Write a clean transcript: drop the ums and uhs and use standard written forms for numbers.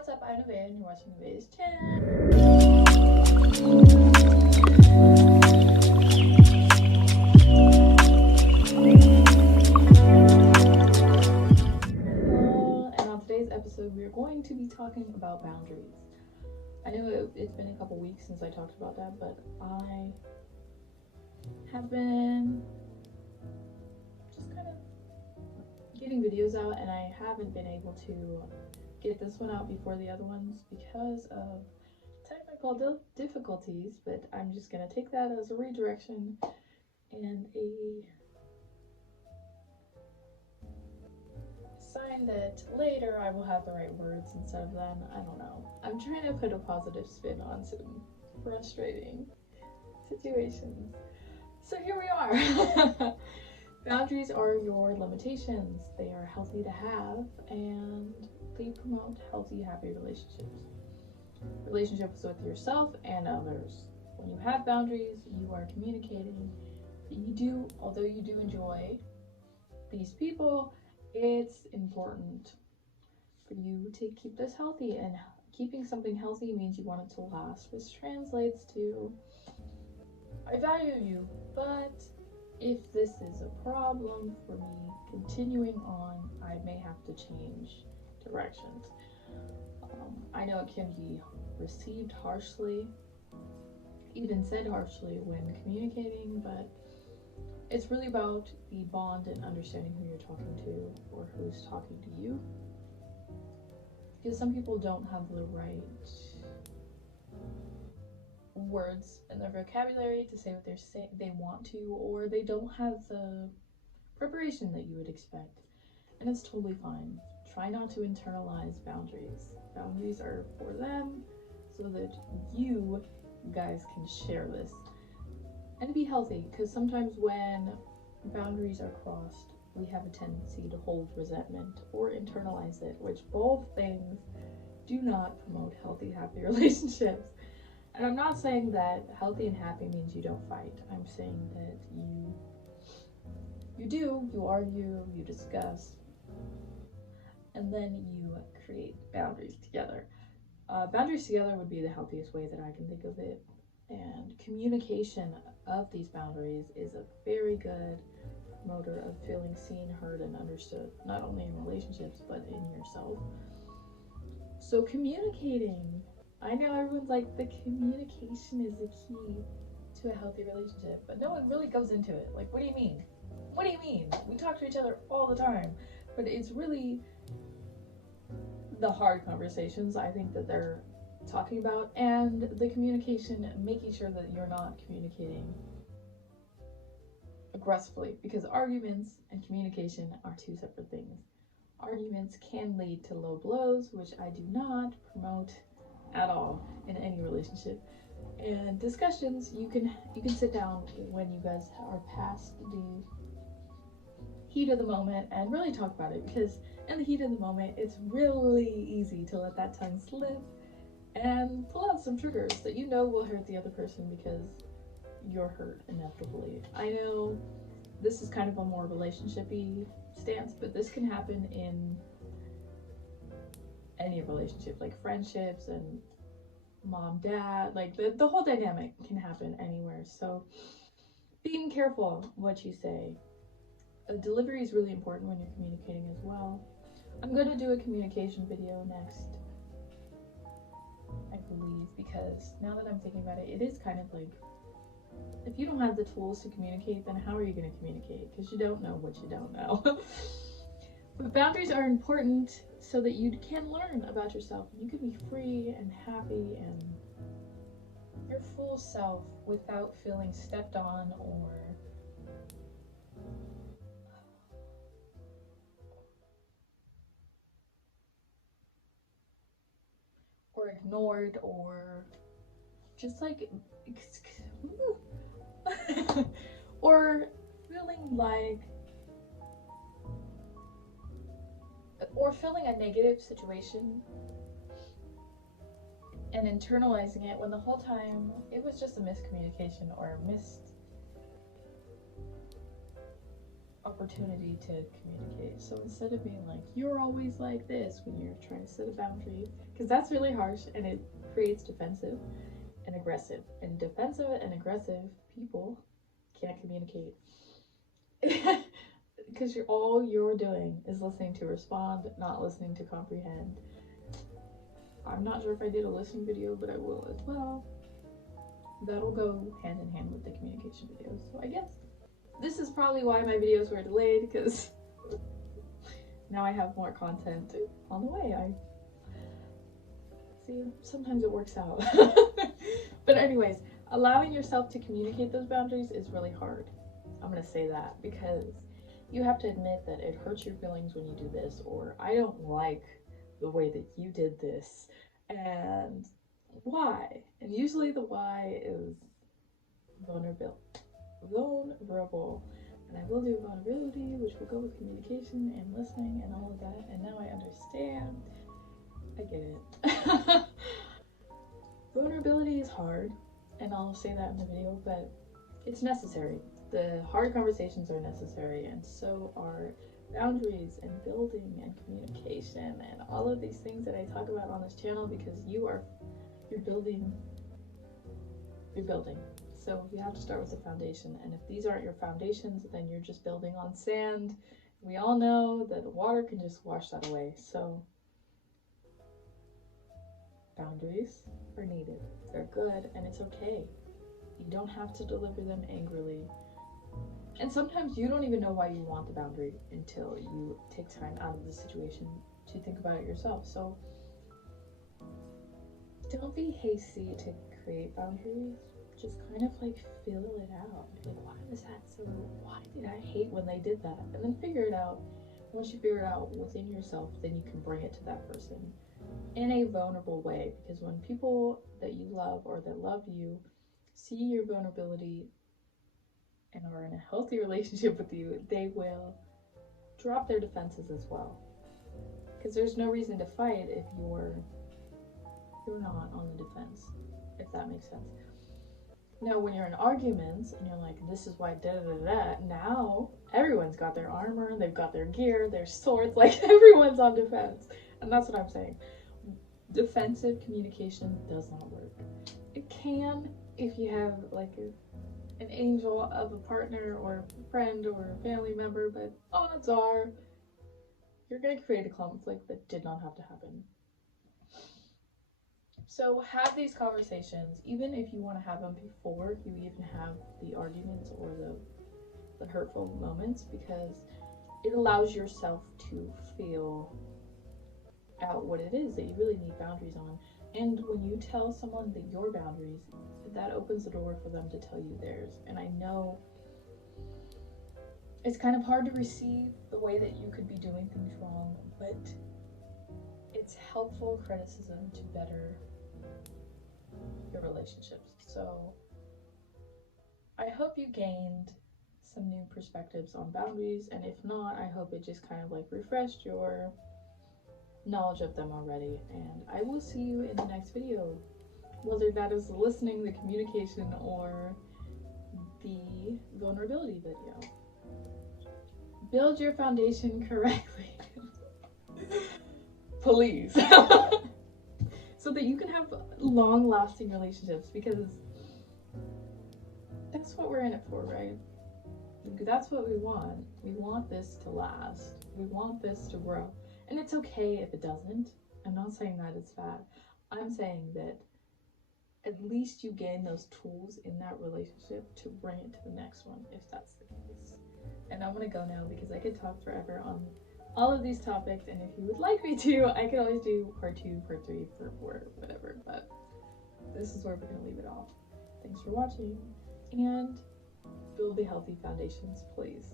What's up? I'm Nevaeh and you're watching Nevaeh's channel. And on today's episode, we are going to be talking about boundaries. I know it's been a couple weeks since I talked about that, but I have been just kind of getting videos out, and I haven't been able to get this one out before the other ones because of technical difficulties, but I'm just gonna take that as a redirection and a sign that later I will have the right words instead of then. I don't know. I'm trying to put a positive spin on some frustrating situations. So here we are. Boundaries are your limitations. They are healthy to have, and they promote healthy, happy relationships. Relationships with yourself and others. When you have boundaries, you are communicating that although you do enjoy these people, it's important for you to keep this healthy, and keeping something healthy means you want it to last, which translates to I value you, but if this is a problem for me continuing on, I may have to change directions. I know it can be received harshly, even said harshly when communicating, but it's really about the bond and understanding who you're talking to or who's talking to you. Because some people don't have the right words in their vocabulary to say what they want to, or they don't have the preparation that you would expect, and it's totally fine. Try not to internalize boundaries. Boundaries are for them so that you guys can share this and be healthy, because sometimes when boundaries are crossed, we have a tendency to hold resentment or internalize it, which both things do not promote healthy, happy relationships. And I'm not saying that healthy and happy means you don't fight. I'm saying that you argue, you discuss, and then you create boundaries together. Boundaries together would be the healthiest way that I can think of it. And communication of these boundaries is a very good promoter of feeling seen, heard, and understood, not only in relationships, but in yourself. So communicating. I know everyone's like, the communication is the key to a healthy relationship, but no one really goes into it. Like, what do you mean? What do you mean? We talk to each other all the time, but it's really the hard conversations, I think, that they're talking about, and the communication, making sure that you're not communicating aggressively, because arguments and communication are two separate things. Arguments can lead to low blows, which I do not promote at all in any relationship. And discussions, you can sit down when you guys are past the heat of the moment and really talk about it, because in the heat of the moment, it's really easy to let that tongue slip and pull out some triggers that you know will hurt the other person because you're hurt inevitably. I know this is kind of a more relationship-y stance, but this can happen in any relationship, like friendships and mom, dad, like the whole dynamic can happen anywhere. So being careful what you say. Delivery is really important when you're communicating as well. I'm going to do a communication video next, I believe, because now that I'm thinking about it, it is kind of like, if you don't have the tools to communicate, then how are you going to communicate? Because you don't know what you don't know. But boundaries are important so that you can learn about yourself. You can be free and happy and your full self without feeling stepped on or ignored, or just like or feeling a negative situation and internalizing it when the whole time it was just a miscommunication or opportunity to communicate. So instead of being like, you're always like this when you're trying to set a boundary, because that's really harsh and it creates defensive and aggressive. And defensive and aggressive people can't communicate. Because all you're doing is listening to respond, not listening to comprehend. I'm not sure if I did a listening video, but I will as well. That'll go hand in hand with the communication videos. So I guess this is probably why my videos were delayed, because now I have more content on the way. I see, sometimes it works out. But anyways, allowing yourself to communicate those boundaries is really hard. I'm gonna say that because you have to admit that it hurts your feelings when you do this, or I don't like the way that you did this, and why? And usually the why is vulnerable. And I will do vulnerability, which will go with communication and listening and all of that. And now I understand. I get it. Vulnerability is hard, and I'll say that in the video, but it's necessary. The hard conversations are necessary, and so are boundaries and building and communication and all of these things that I talk about on this channel, because you're building. So you have to start with the foundation, and if these aren't your foundations, then you're just building on sand. We all know that water can just wash that away. So boundaries are needed. They're good, and it's okay. You don't have to deliver them angrily. And sometimes you don't even know why you want the boundary until you take time out of the situation to think about it yourself. So don't be hasty to create boundaries. Just kind of like feel it out. Like, why was that so? Why did I hate when they did that? And then figure it out. Once you figure it out within yourself, then you can bring it to that person in a vulnerable way. Because when people that you love or that love you see your vulnerability and are in a healthy relationship with you, they will drop their defenses as well. Because there's no reason to fight if you're not on the defense, if that makes sense. Now, when you're in arguments and you're like, this is why da da da da, now everyone's got their armor, they've got their gear, their swords, like everyone's on defense. And that's what I'm saying. Defensive communication does not work. It can if you have like an angel of a partner or a friend or a family member, but odds are you're going to create a conflict that did not have to happen. So have these conversations, even if you want to have them before you even have the arguments or the hurtful moments, because it allows yourself to feel out what it is that you really need boundaries on. And when you tell someone that your boundaries, that opens the door for them to tell you theirs. And I know it's kind of hard to receive the way that you could be doing things wrong, but it's helpful criticism to better your relationships. So I hope you gained some new perspectives on boundaries, and if not, I hope it just kind of like refreshed your knowledge of them already. And I will see you in the next video, whether that is the listening, the communication, or the vulnerability video. Build your foundation correctly. Please. So that you can have long-lasting relationships, because that's what we're in it for, right? That's what we want. We want this to last. We want this to grow. And it's okay if it doesn't. I'm not saying that it's bad. I'm saying that at least you gain those tools in that relationship to bring it to the next one, if that's the case. And I'm gonna go now because I could talk forever on all of these topics, and if you would like me to, I can always do part 2, part 3, part 4, whatever, but this is where we're gonna leave it off. Thanks for watching, and build the healthy foundations, please.